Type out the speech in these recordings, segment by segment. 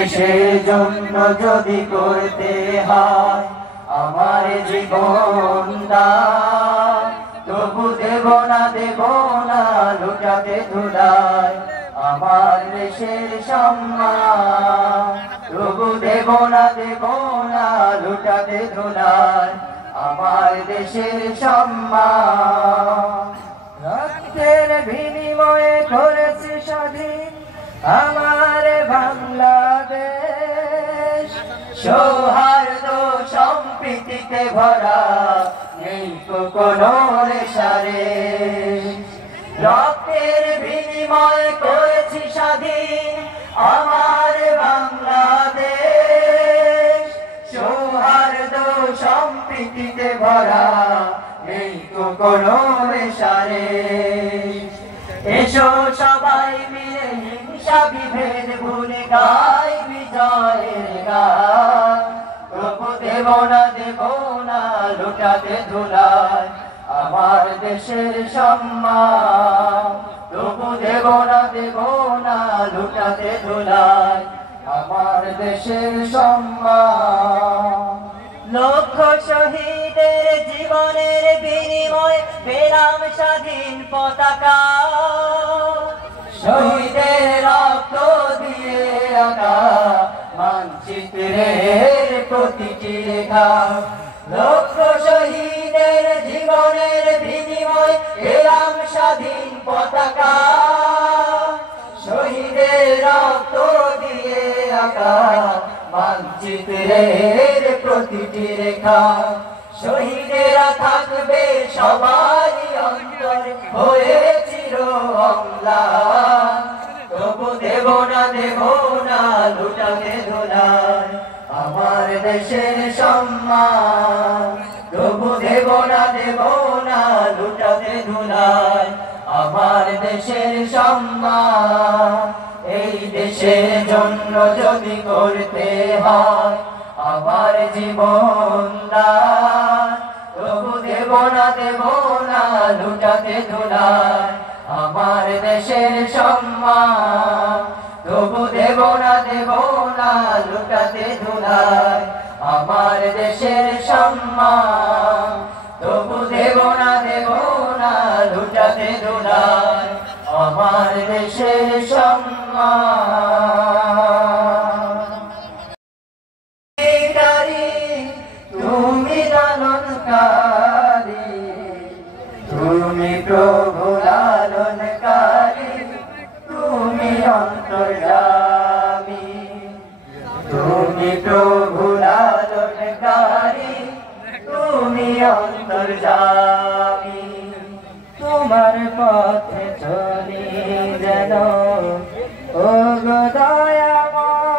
দেশের জন্য যদি করতে হয় আমার জীবন দান, তবু দেব না লুটাতে ধুলায় আমার দেশের সম্মান। তবু দেব না লুটাতে ধুলায় আমার দেশের সম্মান। রক্তের বিনিময়ে করেছে স্বাধীন আমার বাংলাদেশ, সৌহার্দ্য সম্প্রীতিতে ভরা নেই কোনো রেশারে। রক্তের বিনিময়ে করেছি স্বাধীন আমার বাংলাদেশ, সৌহার্দ্য সম্প্রীতিতে ভরা নেই কোনো রেশারে। এসো সবাই মিলে হিংসা বিভেদ ভুলে গাই বিজয়ের গান, তবু দেব না লুটাতে ধুলায় আমার দেশের সম্মান। তবু দেব না লুটাতে ধুলায় আমার দেশের সম্মান। লক্ষ শহীদের জীবনের বিনিময়ে পেলাম স্বাধীন পতাকা, শহীদের রক্ত দিয়ে আঁকা মানচিত্রের প্রতিটি রেখা। লক্ষ শহীদের জীবনের বিনিময়ে পেলাম স্বাধীন পতাকা, শহীদের রক্ত দিয়ে আঁকা মানচিত্রের প্রতিটি রেখা। শহীদেরা থাকবে সবারই অন্তরে হয়ে চির অম্লান, তবু দেব না লুটাতে ধুলায় আমার দেশের সম্মান। তবু দেব না লুটাতে ধুলায় আমার দেশের সম্মান। এই দেশের জন্য যদি করতে হয় আমার জীবন দান, তবু দেব না লুটাতে ধুলায় আমার দেশের সম্মান। তবু দেব না লুটাতে ধুলায় আমার দেশের সম্মান। তবু দেব না লুটাতে ধুলায় আমার দেশের সম্মান। তুমি লালনকারী, তুমি প্রভু লালনকারী, তুমি অন্তর্যামী। তুমি প্রভু লালনকারী, তুমি অন্তর্যামী। তোমার পথে চলি যেন ও গো দয়াময়,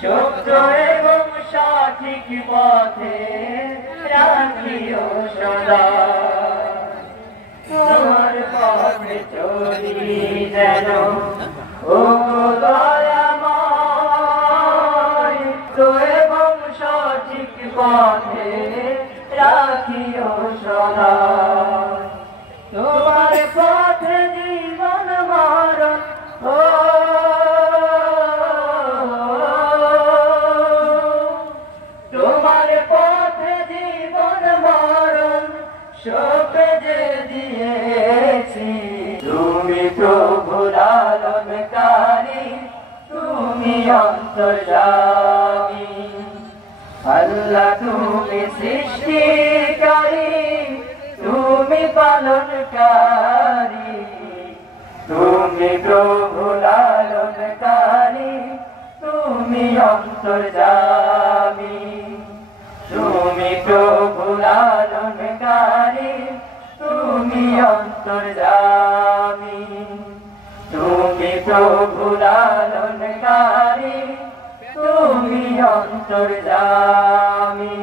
সত্য এবং সঠিক পথে রাখিও সদা। তোমার পথে চলি যেন ও গো দয়াময়, সত্য এবং সঠিক পথে রাখিও সদা। তোমার পথে জীবন মরণ ও তোমার পথে জীবন মরণ সপে যে দিয়েছি। তুমি প্রভু লালনকারী, তুমি অন্তর্যামী। আল্লাহ তুমি সৃষ্টিকারী, তুমি পালনকারী। তুমি প্রভু লালনকারী, তুমি অন্তর্যামী। তুমি প্রভু লালনকারী, তুমি অন্তর্যামী। তুমি প্রভু লালনকারী, তুমি অন্তর্যামী।